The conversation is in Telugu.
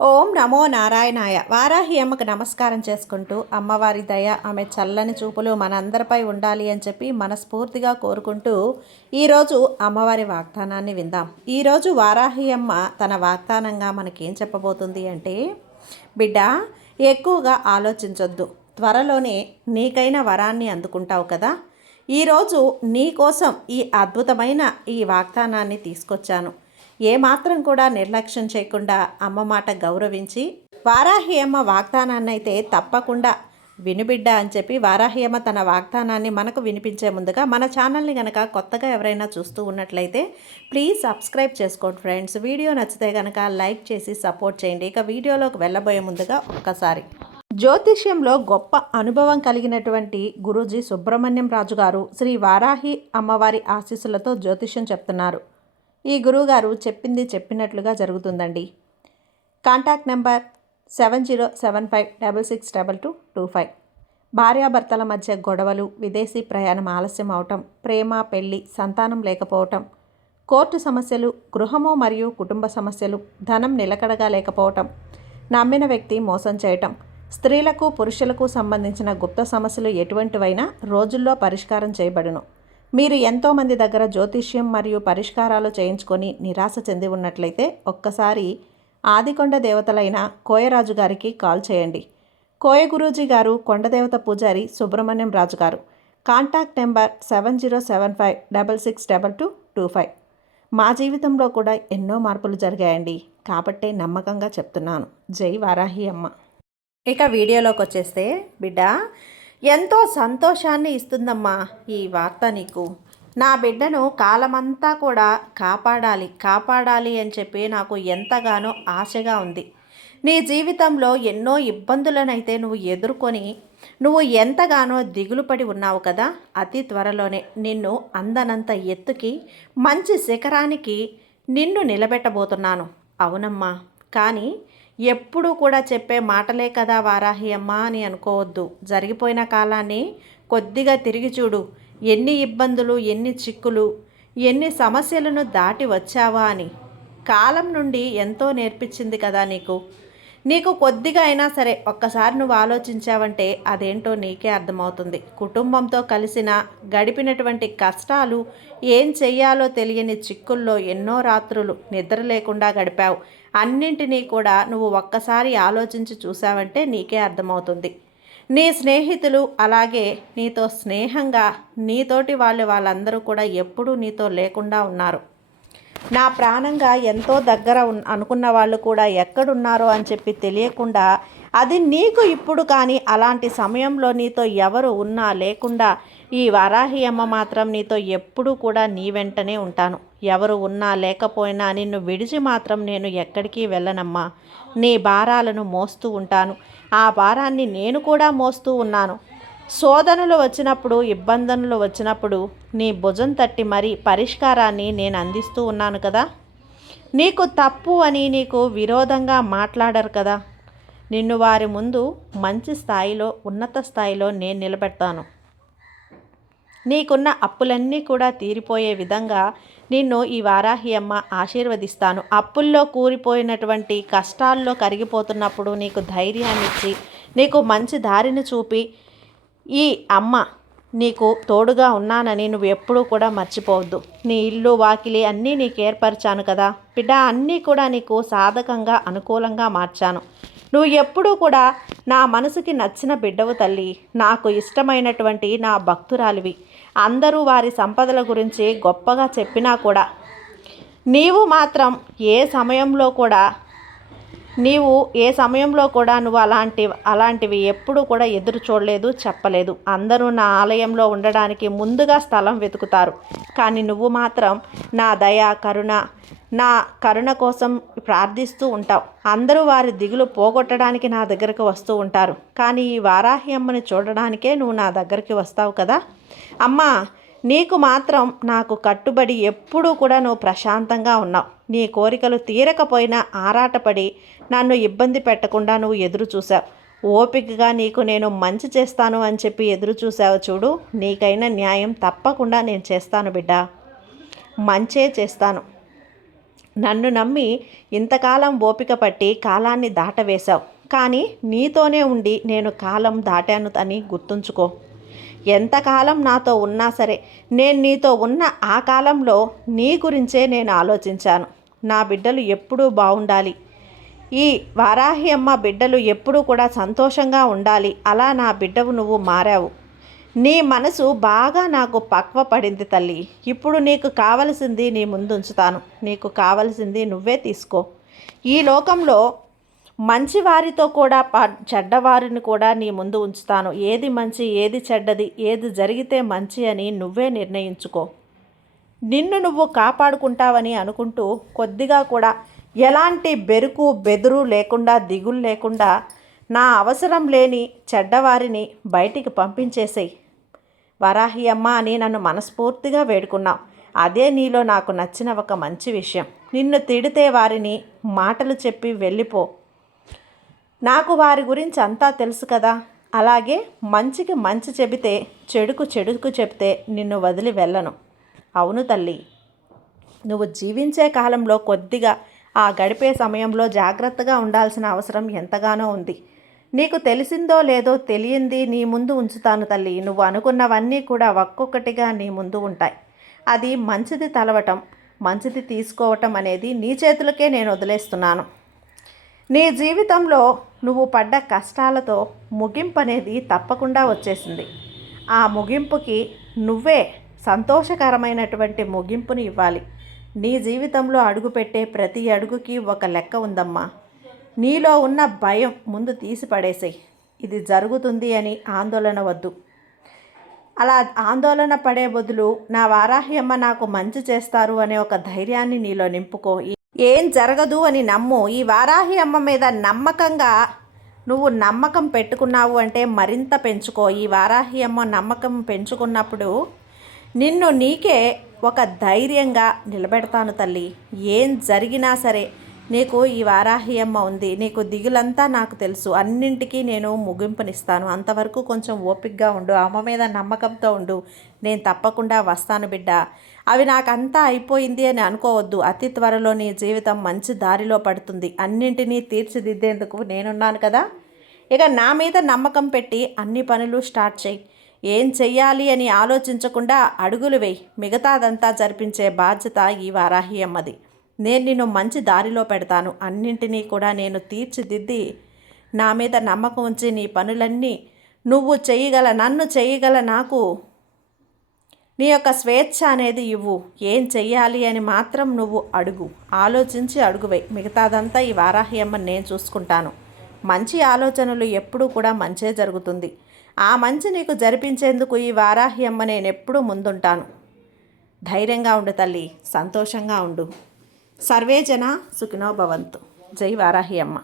ఓం నమో నారాయణాయ. వారాహి అమ్మకు నమస్కారం చేసుకుంటూ అమ్మవారి దయ, ఆమె చల్లని చూపులు మనందరిపై ఉండాలి అని చెప్పి మనస్ఫూర్తిగా కోరుకుంటూ ఈరోజు అమ్మవారి వాగ్దానాన్ని విందాం. ఈరోజు వారాహి అమ్మ తన వాగ్దానంగా మనకేం చెప్పబోతుంది అంటే, బిడ్డ, ఎక్కువగా ఆలోచించొద్దు, త్వరలోనే నీకైన వరాన్ని అందుకుంటావు కదా. ఈరోజు నీ కోసం ఈ అద్భుతమైన ఈ వాగ్దానాన్ని తీసుకొచ్చాను. ఏమాత్రం కూడా నిర్లక్ష్యం చేయకుండా అమ్మ మాట గౌరవించి వారాహి అమ్మ వాగ్దానాన్ని అయితే తప్పకుండా వినుబిడ్డ అని చెప్పి వారాహి అమ్మ తన వాగ్దానాన్ని మనకు వినిపించే ముందుగా మన ఛానల్ని కనుక కొత్తగా ఎవరైనా చూస్తూ ఉన్నట్లయితే ప్లీజ్ సబ్స్క్రైబ్ చేసుకోండి ఫ్రెండ్స్. వీడియో నచ్చితే కనుక లైక్ చేసి సపోర్ట్ చేయండి. ఇక వీడియోలోకి వెళ్ళబోయే ముందుగా ఒక్కసారి జ్యోతిష్యంలో గొప్ప అనుభవం కలిగినటువంటి గురూజీ సుబ్రహ్మణ్యం రాజు గారు శ్రీ వారాహి అమ్మవారి ఆశీస్సులతో జ్యోతిష్యం చెప్తున్నారు. ఈ గురువుగారు చెప్పింది చెప్పినట్లుగా జరుగుతుందండి. Contact number 7075662225. భార్యాభర్తల మధ్య గొడవలు, విదేశీ ప్రయాణం ఆలస్యం అవటం, ప్రేమ, పెళ్లి, సంతానం లేకపోవటం, కోర్టు సమస్యలు, గృహము మరియు కుటుంబ సమస్యలు, ధనం నిలకడగా లేకపోవటం, నమ్మిన వ్యక్తి మోసం చేయటం, స్త్రీలకు పురుషులకు సంబంధించిన గుప్త సమస్యలు ఎటువంటివైనా రోజుల్లో పరిష్కారం చేయబడును. మీరు ఎంతోమంది దగ్గర జ్యోతిష్యం మరియు పరిష్కారాలు చేయించుకొని నిరాశ చెంది ఉన్నట్లయితే ఒక్కసారి ఆదికొండ దేవతలైన కోయరాజు గారికి కాల్ చేయండి. కోయ గురూజీ గారు కొండదేవత పూజారి సుబ్రహ్మణ్యం రాజు గారు. Contact number 7075662225. మా జీవితంలో కూడా ఎన్నో మార్పులు జరిగాయండి, కాబట్టే నమ్మకంగా చెప్తున్నాను. జై వారాహి అమ్మ. ఇక వీడియోలోకి వచ్చేస్తే, బిడ్డ, ఎంతో సంతోషాన్ని ఇస్తుందమ్మా ఈ వార్త నీకు. నా బిడ్డను కాలమంతా కూడా కాపాడాలి అని చెప్పి నాకు ఎంతగానో ఆశగా ఉంది. నీ జీవితంలో ఎన్నో ఇబ్బందులనైతే నువ్వు ఎదుర్కొని నువ్వు ఎంతగానో దిగులు పడి ఉన్నావు కదా. అతి త్వరలోనే నిన్ను అందనంత ఎత్తుకి మంచి శిఖరానికి నిన్ను నిలబెట్టబోతున్నాను. అవునమ్మా, కానీ ఎప్పుడూ కూడా చెప్పే మాటలే కదా వారాహి అమ్మ అని అనుకోవద్దు. జరిగిపోయిన కాలాన్ని కొద్దిగా తిరిగి చూడు. ఎన్ని ఇబ్బందులు, ఎన్ని చిక్కులు, ఎన్ని సమస్యలను దాటి వచ్చావా అని. కాలం నుండి ఎంతో నేర్పించింది కదా నీకు కొద్దిగా అయినా సరే ఒక్కసారి నువ్వు ఆలోచించావంటే అదేంటో నీకే అర్థమవుతుంది. కుటుంబంతో కలిసిన గడిపినటువంటి కష్టాలు, ఏం చెయ్యాలో తెలియని చిక్కుల్లో ఎన్నో రాత్రులు నిద్ర లేకుండా గడిపావు. అన్నింటినీ కూడా నువ్వు ఒక్కసారి ఆలోచించి చూసావంటే నీకే అర్థమవుతుంది. నీ స్నేహితులు, అలాగే నీతో స్నేహంగా నీతోటి వాళ్ళందరూ కూడా ఎప్పుడూ నీతో లేకుండా ఉన్నారు. నా ప్రాణంగా ఎంతో దగ్గర అనుకున్న వాళ్ళు కూడా ఎక్కడున్నారో అని చెప్పి తెలియకుండా, అది నీకు ఇప్పుడు కానీ అలాంటి సమయంలో నీతో ఎవరు ఉన్నా లేకుండా ఈ వారాహి అమ్మ మాత్రం నీతో ఎప్పుడూ కూడా నీ వెంటనే ఉంటాను. ఎవరు ఉన్నా లేకపోయినా నిన్ను విడిచి మాత్రం నేను ఎక్కడికి వెళ్ళనమ్మా. నీ భారాలను మోస్తూ ఉంటాను. ఆ భారాన్ని నేను కూడా మోస్తూ ఉన్నాను. శోధనలు వచ్చినప్పుడు, ఇబ్బందులు వచ్చినప్పుడు నీ భుజం తట్టి మరీ పరిష్కారాన్ని నేను అందిస్తూ ఉన్నాను కదా. నీకు తప్పు అని నీకు విరోధంగా మాట్లాడరు కదా. నిన్ను వారి ముందు మంచి స్థాయిలో, ఉన్నత స్థాయిలో నేను నిలబెడతాను. నీకున్న అప్పులన్నీ కూడా తీరిపోయే విధంగా నిన్ను ఈ వారాహి అమ్మ ఆశీర్వదిస్తాను. అప్పుల్లో కూరిపోయినటువంటి, కష్టాల్లో కరిగిపోతున్నప్పుడు నీకు ధైర్యాన్ని ఇచ్చి, నీకు మంచి దారిని చూపి, ఈ అమ్మ నీకు తోడుగా ఉన్నానని నువ్వు ఎప్పుడూ కూడా మర్చిపోవద్దు. నీ ఇల్లు, వాకిలి అన్నీ నీకు ఏర్పరిచాను కదా బిడ్డ. అన్నీ కూడా నీకు సాధకంగా, అనుకూలంగా మార్చాను. నువ్వు ఎప్పుడూ కూడా నా మనసుకి నచ్చిన బిడ్డవు తల్లి. నాకు ఇష్టమైనటువంటి నా భక్తురాలివి. అందరూ వారి సంపదల గురించి గొప్పగా చెప్పినా కూడా నీవు మాత్రం ఏ సమయంలో కూడా నువ్వు అలాంటివి ఎప్పుడూ కూడా ఎదురు చూడలేదు, చెప్పలేదు. అందరూ నా ఆలయంలో ఉండడానికి ముందుగా స్థలం వెతుకుతారు, కానీ నువ్వు మాత్రం నా దయ, నా కరుణ కోసం ప్రార్థిస్తూ ఉంటావు. అందరూ వారి దిగులు పోగొట్టడానికి నా దగ్గరకు వస్తూ ఉంటారు, కానీ ఈ వారాహి అమ్మని చూడడానికే నువ్వు నా దగ్గరికి వస్తావు కదా. అమ్మా, నీకు మాత్రం నాకు కట్టుబడి ఎప్పుడూ కూడా నువ్వు ప్రశాంతంగా ఉన్నావు. నీ కోరికలు తీరకపోయినా ఆరాటపడి నన్ను ఇబ్బంది పెట్టకుండా నువ్వు ఎదురు చూసావు. ఓపికగా నీకు నేను మంచి చేస్తాను అని చెప్పి ఎదురు చూసావు చూడు. నీకైన న్యాయం తప్పకుండా నేను చేస్తాను బిడ్డ. మంచే చేస్తాను. నన్ను నమ్మి ఇంతకాలం ఓపిక పట్టి కాలాన్ని దాటవేశావు. కానీ నీతోనే ఉండి నేను కాలం దాటాను అని గుర్తుంచుకో. ఎంతకాలం నాతో ఉన్నా సరే నేను నీతో ఉన్న ఆ కాలంలో నీ గురించే నేను ఆలోచించాను. నా బిడ్డలు ఎప్పుడూ బాగుండాలి, ఈ వారాహి అమ్మ బిడ్డలు ఎప్పుడూ కూడా సంతోషంగా ఉండాలి. అలా నా బిడ్డవు నువ్వు మారావు. నీ మనసు బాగా నాకు పక్వపడింది తల్లి. ఇప్పుడు నీకు కావలసింది నీ ముందు ఉంచుతాను. నీకు కావలసింది నువ్వే తీసుకో. ఈ లోకంలో మంచివారితో కూడా చెడ్డవారిని కూడా నీ ముందు ఉంచుతాను. ఏది మంచి, ఏది చెడ్డది, ఏది జరిగితే మంచి అని నువ్వే నిర్ణయించుకో. నిన్ను నువ్వు కాపాడుకుంటావని అనుకుంటూ కొద్దిగా కూడా ఎలాంటి బెరుకు బెదురు లేకుండా, దిగులు లేకుండా నా అవసరం లేని చెడ్డవారిని బయటికి పంపించేసేయి వరాహి అమ్మ అని నన్ను మనస్ఫూర్తిగా వేడుకున్నావు. అదే నీలో నాకు నచ్చిన ఒక మంచి విషయం. నిన్ను తిడితే వారిని మాటలు చెప్పి వెళ్ళిపో. నాకు వారి గురించి అంతా తెలుసు కదా. అలాగే మంచికి మంచి చెబితే, చెడుకు చెప్తే నిన్ను వదిలి వెళ్ళను. అవును తల్లి, నువ్వు జీవించే కాలంలో కొద్దిగా ఆ గడిపే సమయంలో జాగ్రత్తగా ఉండాల్సిన అవసరం ఎంతగానో ఉంది. నీకు తెలిసిందో లేదో తెలియంది నీ ముందు ఉంచుతాను తల్లి. నువ్వు అనుకున్నవన్నీ కూడా ఒక్కొక్కటిగా నీ ముందు ఉంటాయి. అది మంచిది తలవటం, మంచిది తీసుకోవటం అనేది నీ చేతులకే నేను వదిలేస్తున్నాను. నీ జీవితంలో నువ్వు పడ్డ కష్టాలతో ముగింపు అనేది తప్పకుండా వచ్చేసింది. ఆ ముగింపుకి నువ్వే సంతోషకరమైనటువంటి ముగింపుని ఇవ్వాలి. నీ జీవితంలో అడుగుపెట్టే ప్రతి అడుగుకి ఒక లెక్క ఉందమ్మా. నీలో ఉన్న భయం ముందు తీసి పడేసేయి. ఇది జరుగుతుంది అని ఆందోళన వద్దు. అలా ఆందోళన పడే బదులు నా వారాహి అమ్మ నాకు మంచి చేస్తారు అనే ఒక ధైర్యాన్ని నీలో నింపుకో. ఏం జరగదు అని నమ్ము. ఈ వారాహి అమ్మ మీద నమ్మకంగా నువ్వు నమ్మకం పెట్టుకున్నావు అంటే మరింత పెంచుకో. ఈ వారాహి అమ్మ నమ్మకం పెంచుకున్నప్పుడు నిన్ను నీకే ఒక ధైర్యంగా నిలబెడతాను తల్లి. ఏం జరిగినా సరే నీకు ఈ వారాహి అమ్మ ఉంది. నీకు దిగులంతా నాకు తెలుసు. అన్నింటికీ నేను ముగింపునిస్తాను. అంతవరకు కొంచెం ఓపికగా ఉండు. అమ్మ మీద నమ్మకంతో ఉండు. నేను తప్పకుండా వస్తాను బిడ్డ. అవి నాకంతా అయిపోయింది అని అనుకోవద్దు. అతి త్వరలో నీ జీవితం మంచి దారిలో పడుతుంది. అన్నింటినీ తీర్చిదిద్దేందుకు నేనున్నాను కదా. ఇక నా మీద నమ్మకం పెట్టి అన్ని పనులు స్టార్ట్ చేయి. ఏం చెయ్యాలి అని ఆలోచించకుండా అడుగులు వేయి. మిగతాదంతా జరిపించే బాధ్యత ఈ వారాహి అమ్మది. నేను నిన్ను మంచి దారిలో పెడతాను. అన్నింటినీ కూడా నేను తీర్చిదిద్ది, నా మీద నమ్మకం ఉంచి నీ పనులన్నీ నువ్వు నన్ను చేయగల నాకు నీ యొక్క స్వేచ్ఛ అనేది ఇవ్వు. ఏం చెయ్యాలి అని మాత్రం నువ్వు అడుగు. ఆలోచించి అడుగువే. మిగతాదంతా ఈ వారాహి అమ్మని నేను చూసుకుంటాను. మంచి ఆలోచనలు ఎప్పుడూ కూడా మంచే జరుగుతుంది. ఆ మంచి నీకు జరిపించేందుకు ఈ వారాహి అమ్మ నేను ఎప్పుడూ ముందుంటాను. ధైర్యంగా ఉండు తల్లి, సంతోషంగా ఉండు. సర్వే జన సుఖినో భవంతు. జై వారాహి అమ్మ.